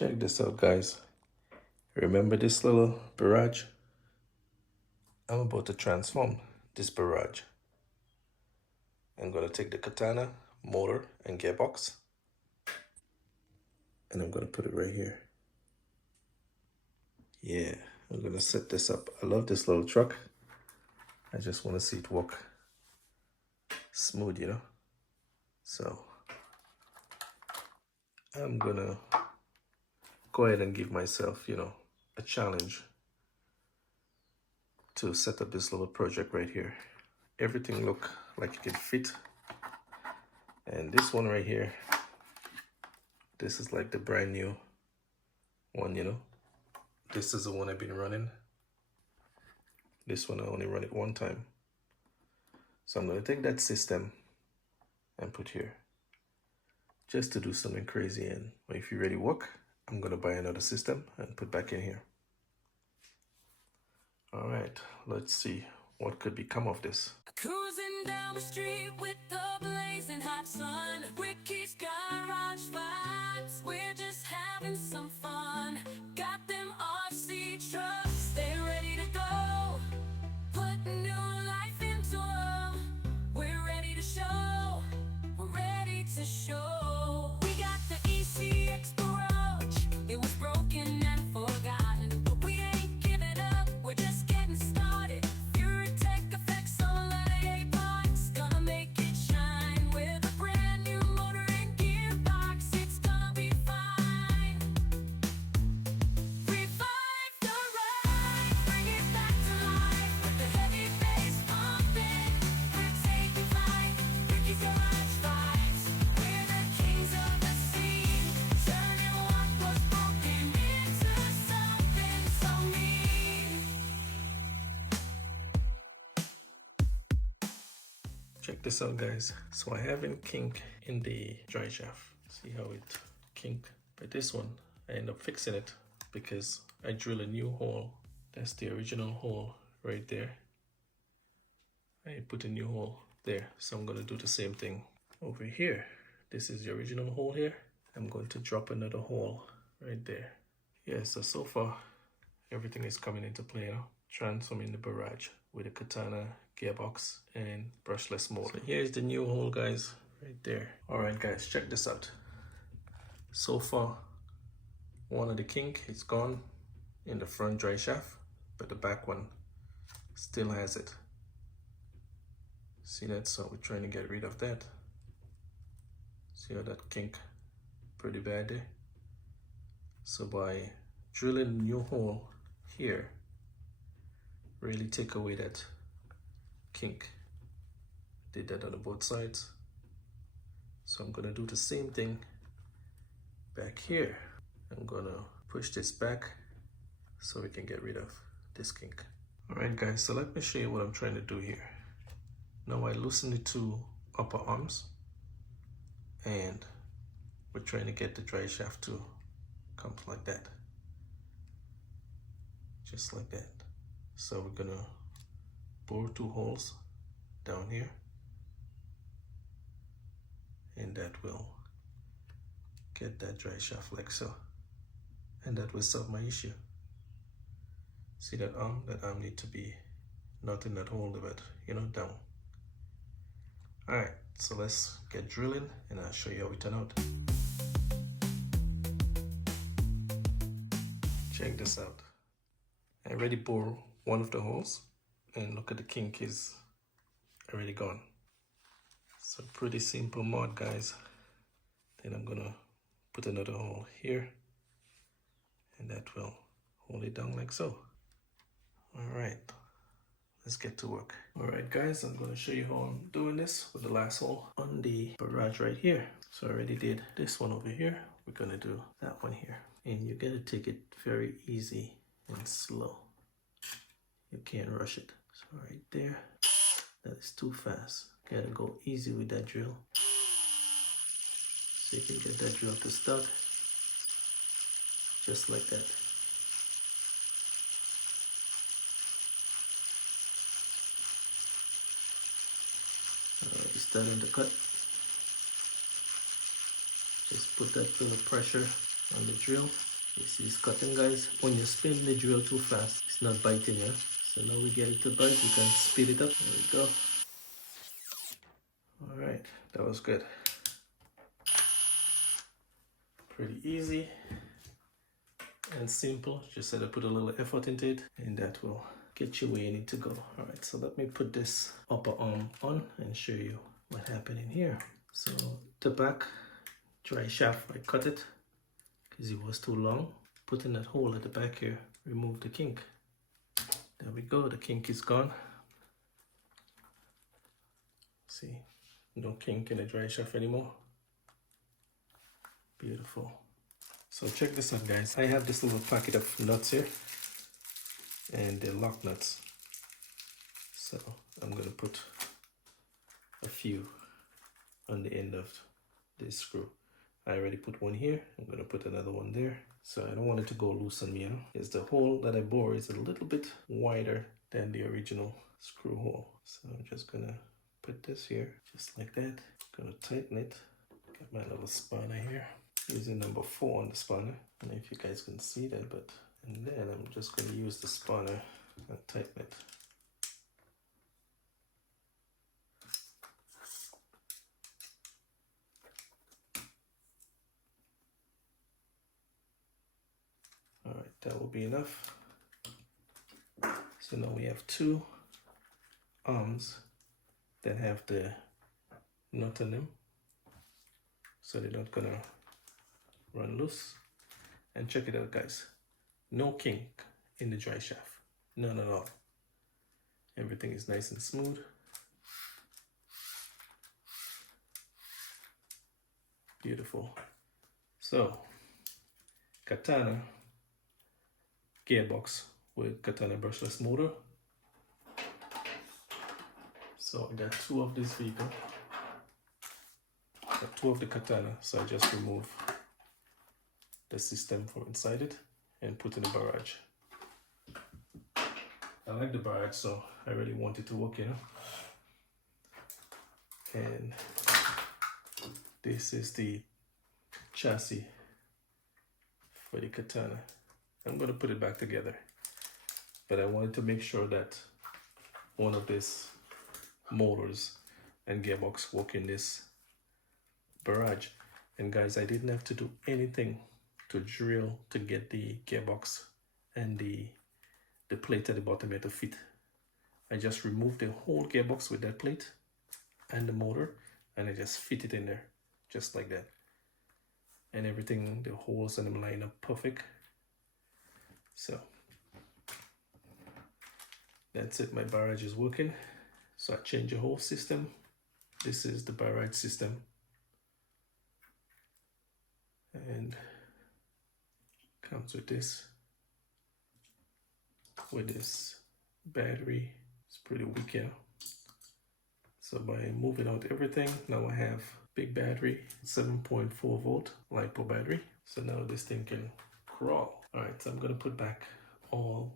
Check this out, guys. Remember this little barrage? I'm about to transform this barrage. I'm going to take the Katana motor and gearbox, and I'm going to put it right here. Yeah, I'm going to set this up. I love this little truck. I just want to see it work smooth, you know? So I'm going to go ahead and give myself, you know, a challenge to set up this little project right here. Everything look like it can fit. And this one right here, this is like the brand new one, you know. This is the one I've been running. This one I only run it one time. So I'm going to take that system and put here just to do something crazy. And if you really work, I'm going to buy another system and put back in here. All right, let's see what could become of this. Cruising down the street with the blazing hot sun. Ricky's garage vibes. We're just having some fun. Got them RC trucks, they're ready to go. Put new life into them. We're ready to show. We're ready to show. We got the ECX Barrage. It was broken and forgotten, but we ain't giving up. We're just getting started. Furitek FX118 Katana, gonna make it shine with a brand new motor and gearbox. It's gonna be fine. Revive the ride, bring it back to life with the heavy bass pumping. We're taking flight, Ricky's garage vibes. We're the kings of the scene, turning what was broken into something so mean. Check this out, guys. So I have a kink in the Driveshaft. See how it kinked? But this one, I end up fixing it because I drill a new hole. That's the original hole right there. I put a new hole there. So I'm gonna do the same thing over here. This is the original hole here. I'm going to drop another hole right there. Yeah, so far, everything is coming into play now. Transforming the barrage with a Katana gearbox and brushless motor. So here's the new hole, guys, right there. All right, guys, check this out. So far, one of the kink is gone in the front drive shaft, but the back one still has it. See that? So we're trying to get rid of that. See how that kink pretty bad there? So by drilling a new hole here, really take away that kink. Did that on both sides. So I'm gonna do the same thing back here. I'm gonna push this back so we can get rid of this kink. All right, guys, so let me show you what I'm trying to do here. Now I loosen the two upper arms and we're trying to get the drive shaft to come like that. Just like that. So we're gonna bore two holes down here, and that will get that drive shaft like so, and that will solve my issue. See that arm? That arm need to be not in that hole, but you know, down. All right, so let's get drilling and I'll show you how it turn out. Check this out. I already bore one of the holes, and look at the kink is already gone. So pretty simple mod, guys. Then I'm gonna put another hole here, and that will hold it down like so. All right, let's get to work. All right, guys, I'm gonna show you how I'm doing this with the last hole on the barrage right here. So I already did this one over here. We're gonna do that one here, and you gotta take it very easy and slow. You can't rush it. So right there, that is too fast. Gotta go easy with that drill. So you can get that drill to start just like that. Alright, starting to cut. Just put that little pressure on the drill. You see it's cutting, guys. When you spin the drill too fast, it's not biting, yeah? So now we get it to bite, we can speed it up. There we go. Alright, that was good. Pretty easy and simple. Just had to put a little effort into it, and that will get you where you need to go. Alright, so let me put this upper arm on and show you what happened in here. So the back dry shaft, I cut it because it was too long. Put in that hole at the back here, remove the kink. There we go, the kink is gone. See, no kink in the dry shaft anymore. Beautiful. So check this out, guys. I have this little packet of nuts here, and they're lock nuts. So I'm gonna put a few on the end of this screw. I already put one here. I'm gonna put another one there. So I don't want it to go loose on me, you know? Because the hole that I bore is a little bit wider than the original screw hole. So I'm just gonna put this here, just like that. Gonna tighten it. Got my little spanner here. Using number 4 on the spanner. I don't know if you guys can see that, but and then I'm just gonna use the spanner and tighten it. Alright, that will be enough. So now we have 2 arms that have the nut on them, so they're not gonna run loose. And check it out, guys. No kink in the dry shaft. None at all. Everything is nice and smooth. Beautiful. So, Katana gearbox with Katana brushless motor. So I got 2 of this vehicle. Got 2 of the Katana, so I just remove the system from inside it and put in the Barrage. I like the Barrage, so I really want it to work, you know. And this is the chassis for the Katana. I'm gonna put it back together, but I wanted to make sure that one of these motors and gearbox work in this Barrage. And guys, I didn't have to do anything to drill to get the gearbox and the plate at the bottom here to fit. I just removed the whole gearbox with that plate and the motor, and I just fit it in there just like that. And everything, the holes and them line up perfect. So that's it, my Barrage is working. So I changed the whole system. This is the Barrage system, and comes with this battery. It's pretty weak, yeah. So by moving out everything, now I have big battery, 7.4 volt LiPo battery. So now this thing can crawl. All right, so I'm gonna put back all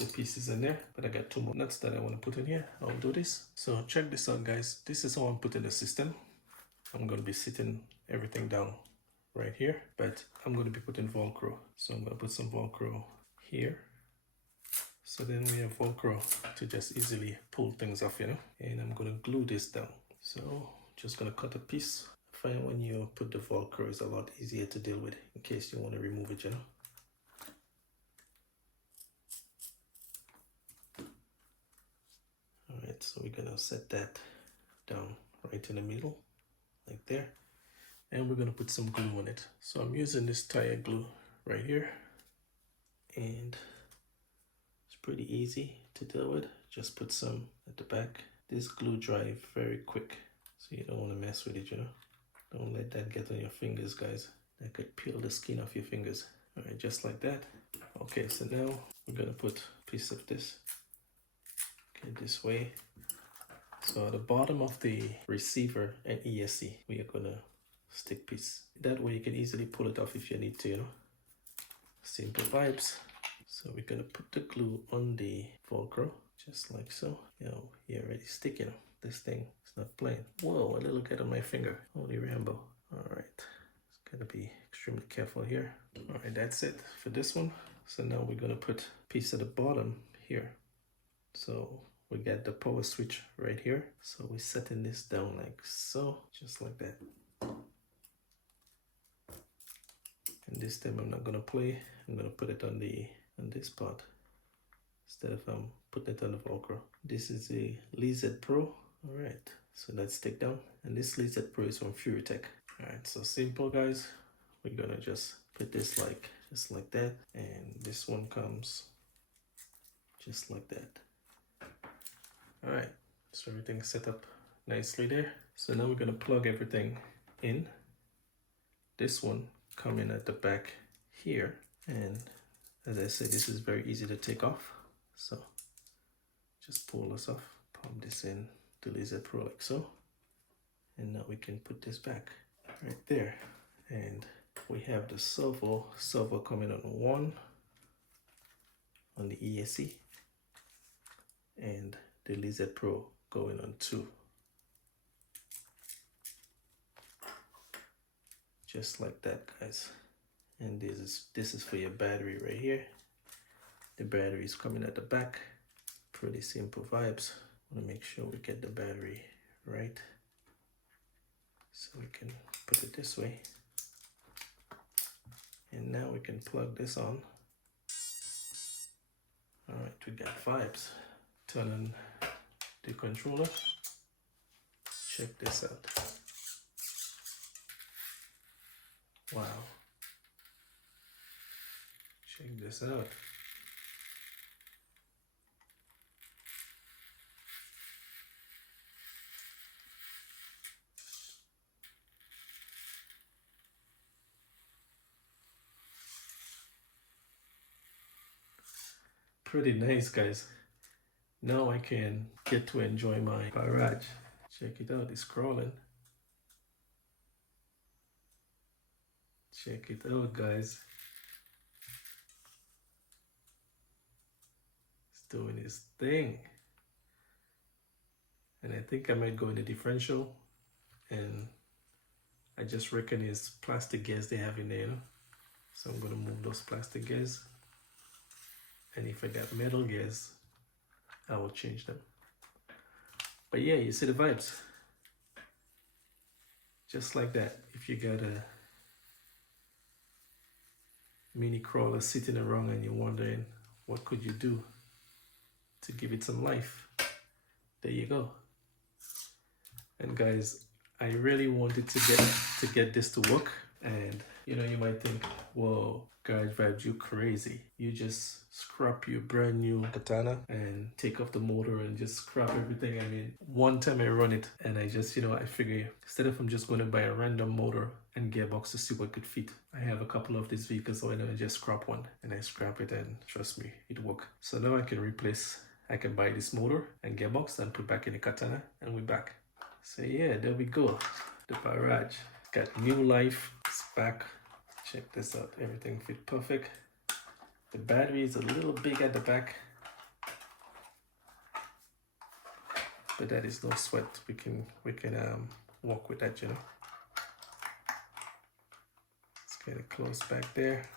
the pieces in there, but I got 2 more nuts that I want to put in here. I'll do this. So check this out, guys. This is how I'm putting the system. I'm gonna be sitting everything down right here, but I'm going to be putting Velcro. So I'm going to put some Velcro here. So then we have Velcro to just easily pull things off, you know. And I'm going to glue this down. So just going to cut a piece. I find when you put the Velcro, it's a lot easier to deal with in case you want to remove it, you know. Alright, so we're going to set that down right in the middle, like there. And we're gonna put some glue on it. So I'm using this tire glue right here, and it's pretty easy to deal with. Just put some at the back. This glue dries very quick, so you don't want to mess with it, you know. Don't let that get on your fingers, guys. That could peel the skin off your fingers. All right, just like that. Okay, so now we're gonna put a piece of this, okay, this way. So at the bottom of the receiver and ESC, we are gonna stick piece. That way you can easily pull it off if you need to, you know. Simple vibes. So we're gonna put the glue on the Velcro, just like so. You know, you're already sticking. This thing is not playing. Whoa, a little get on my finger. Holy Rambo. All right, let's Gotta be extremely careful here. All right, that's it for this one. So now we're gonna put a piece at the bottom here. So we got the power switch right here. So we're setting this down like so, just like that. And this time I'm not gonna play. I'm gonna put it on this part instead of putting it on the Velcro. This is a Lizard Pro. All right, so let's take down. And this Lizard Pro is from Furitek. All right, so simple guys. We're gonna just put this just like that, and this one comes just like that. All right, so everything's set up nicely there. So now we're gonna plug everything in. This one coming at the back here, and as I said, this is very easy to take off. So just pull this off, pump this in to Lizard Pro like so, and now we can put this back right there. And we have the servo coming on 1 on the ESC, and the Lizard Pro going on 2. Just like that, guys. And this is for your battery right here. The battery is coming at the back. Pretty simple vibes. Want to make sure we get the battery right, so we can put it this way. And now we can plug this on. All right, we got vibes. Turn on the controller. Check this out. Wow. Check this out. Pretty nice, guys. Now I can get to enjoy my barrage. Check it out, it's crawling. Check it out, guys. It's doing its thing. And I think I might go in the differential, and I just reckon it's plastic gears they have in there, you know? So I'm gonna move those plastic gears. And if I got metal gears, I will change them. But yeah, you see the vibes. Just like that. If you got a mini crawler sitting around and you're wondering what could you do to give it some life, there you go. And guys, I really wanted to get this to work. And you know, you might think, whoa, Garage Vibes, you crazy. You just scrap your brand new Katana and take off the motor and just scrap everything. I mean, one time I run it and I just, you know, I figure instead of I'm just going to buy a random motor and gearbox to see what could fit. I have a couple of these vehicles, so I just scrap one, and I scrap it, and trust me, it works. So now I can buy this motor and gearbox and put back in the Katana, and we're back. So yeah, there we go. The Barrage got new life. It's back. Check this out. Everything fit perfect. The battery is a little big at the back, but that is no sweat. We can walk with that, you know. Let's get it close back there.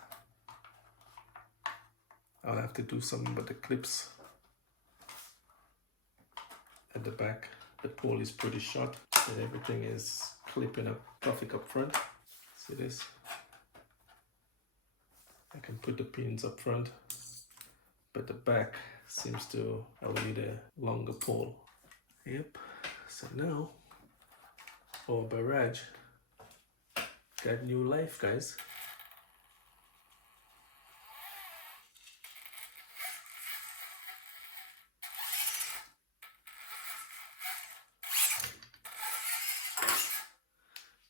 I'll have to do something with the clips at the back. The pole is pretty short, and everything is clipping up perfect up front. See this? I can put the pins up front, but the back seems to, I will need a longer pole. Yep, so now our Barrage got new life, guys.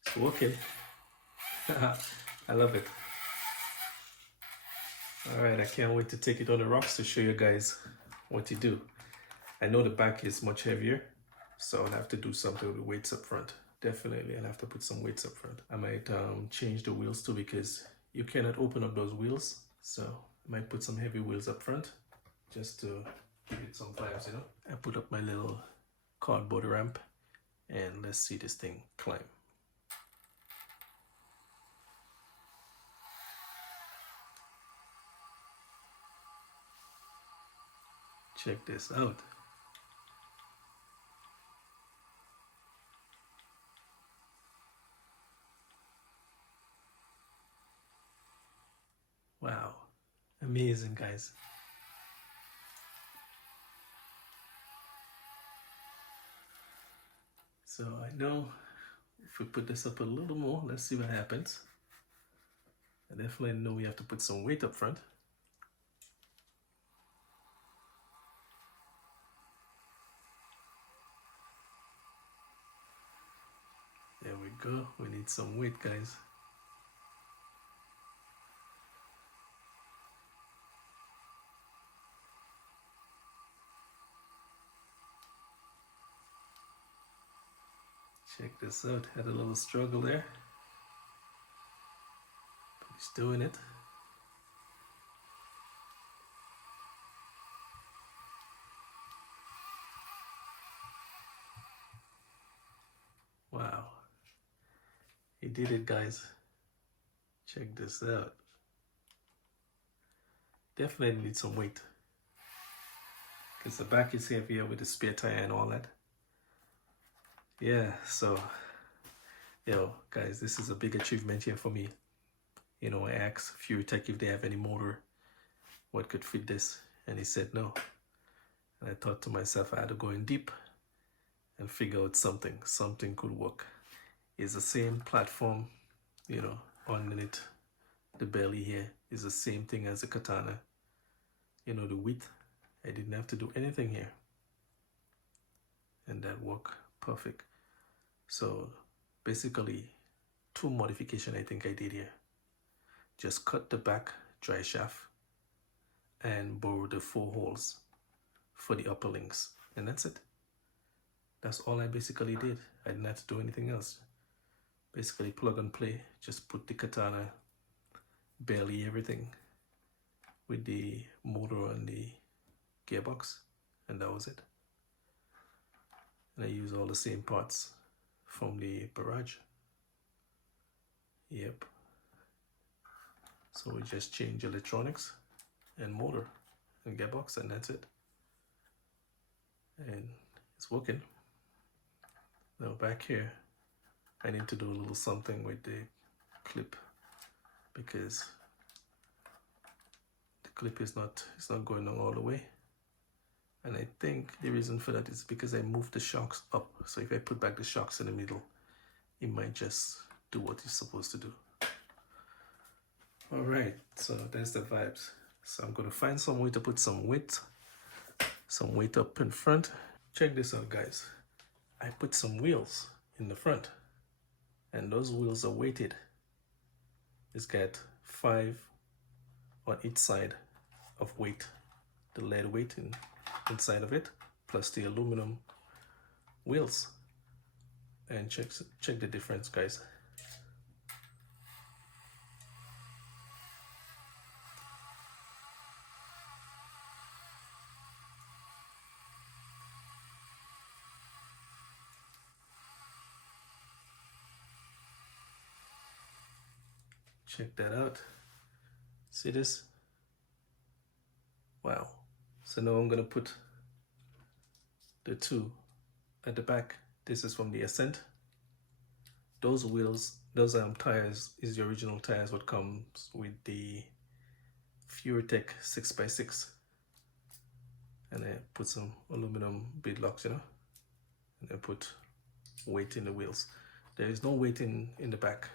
It's working. I love it. Alright, I can't wait to take it on the rocks to show you guys what you do. I know the back is much heavier, so I'll have to do something with the weights up front. Definitely, I'll have to put some weights up front. I might change the wheels too, because you cannot open up those wheels. So I might put some heavy wheels up front just to give it some vibes, you know. I put up my little cardboard ramp, and let's see this thing climb. Check this out. Wow, amazing, guys. So I know if we put this up a little more, let's see what happens. I definitely know we have to put some weight up front. There we go. We need some weight, guys. Check this out. Had a little struggle there, but he's doing it. Wow. He did it, guys. Check this out. Definitely need some weight, because the back is heavier with the spare tire and all that. Yeah, so, yo, guys, this is a big achievement here for me. You know, I asked Furitek if they have any motor, what could fit this, and he said no. And I thought to myself, I had to go in deep and figure out something could work. It's the same platform, you know, underneath the belly here is the same thing as the Katana. You know, the width, I didn't have to do anything here. And that worked perfect. So basically 2 modifications I think I did here. Just cut the back dry shaft and borrow the 4 holes for the upper links, and that's it. That's all I basically did. I didn't have to do anything else. Basically plug and play, just put the Katana, belly, everything with the motor and the gearbox, and that was it. And I use all the same parts from the Barrage. Yep. So we just change electronics and motor and gearbox, and that's it. And it's working. Now back here, I need to do a little something with the clip, because the clip is not going on all the way. And I think the reason for that is because I moved the shocks up. So if I put back the shocks in the middle, it might just do what it's supposed to do. All right, so there's the vibes. So I'm gonna find some way to put some weight up in front. Check this out, guys. I put some wheels in the front, and those wheels are weighted. It's got 5 on each side of weight, the lead weight inside of it, plus the aluminum wheels. And check the difference, guys. Check that out. See this? Wow. So now I'm gonna put the 2 at the back. This is from the Ascent. Those wheels, those tires is the original tires what comes with the Furitek 6x6. And I put some aluminum bead locks, you know, and I put weight in the wheels. There is no weight in the back,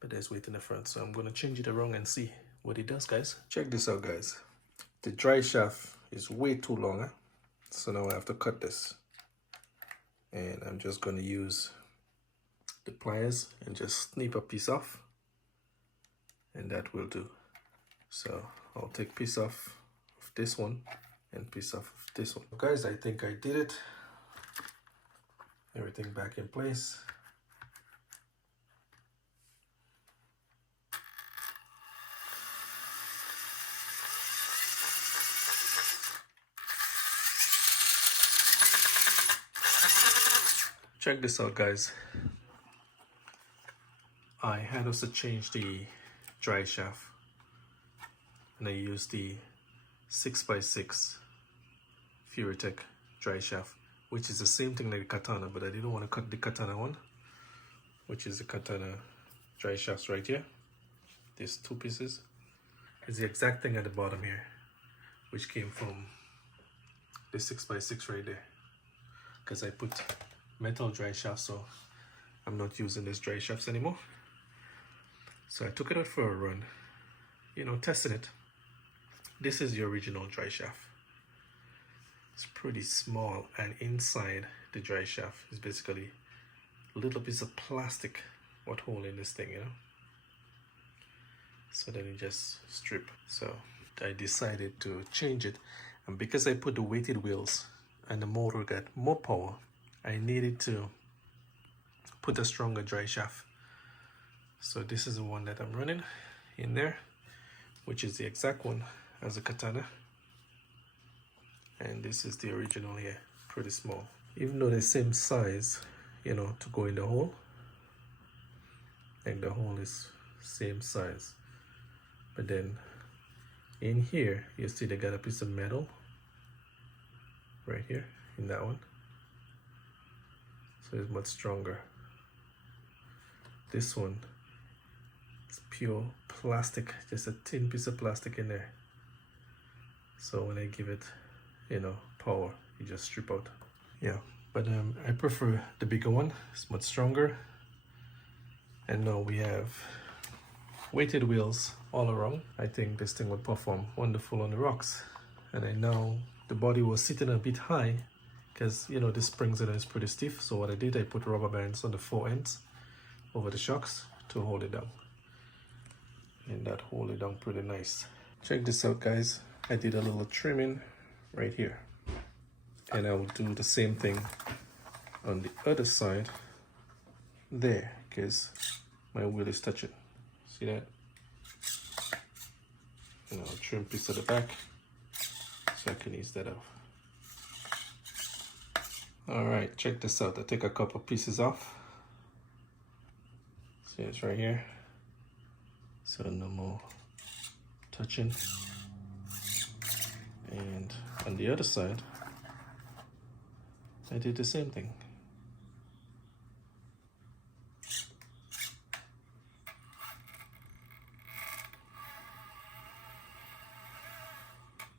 but there's weight in the front. So I'm gonna change it around and see what it does, guys. Check this out, guys. The dry shaft is way too long, huh? So now I have to cut this. And I'm just gonna use the pliers and just snip a piece off, and that will do. So I'll take piece off of this one and piece off of this one. Guys, I think I did it. Everything back in place. Check this out, guys. I had us to change the dry shaft, and I used the 6x6 Furitek Driveshaft, which is the same thing like the Katana, but I didn't want to cut the Katana one, which is the Katana Driveshaft right here. There's 2 pieces. It's the exact thing at the bottom here, which came from the 6x6 right there, because I put metal Driveshaft, so I'm not using this Driveshafts anymore. So I took it out for a run, you know, testing it. This is the original Driveshaft. It's pretty small, and inside the Driveshaft is basically a little piece of plastic what holding this thing, you know. So then you just strip. So I decided to change it, and because I put the weighted wheels and the motor got more power, I needed to put a stronger Driveshaft. So this is the one that I'm running in there, which is the exact one as the Katana, and this is the original here, pretty small. Even though they're same size, you know, to go in the hole, and the hole is same size, but then in here you see they got a piece of metal right here in that one, so it's much stronger. This one is pure plastic, just a thin piece of plastic in there. So when I give it, you know, power, you just strip out. Yeah, but I prefer the bigger one. It's much stronger. And now we have weighted wheels all around. I think this thing would perform wonderful on the rocks. And I know the body was sitting a bit high because, you know, the springs in it is pretty stiff. So what I did, I put rubber bands on the 4 ends over the shocks to hold it down. And that hold it down pretty nice. Check this out, guys. I did a little trimming right here. And I will do the same thing on the other side there, because my wheel is touching. See that? And I'll trim piece of the back so I can ease that off. Alright, check this out. I take a couple pieces off. See, it's right here. So no more touching. And on the other side, I did the same thing.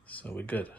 So we're good.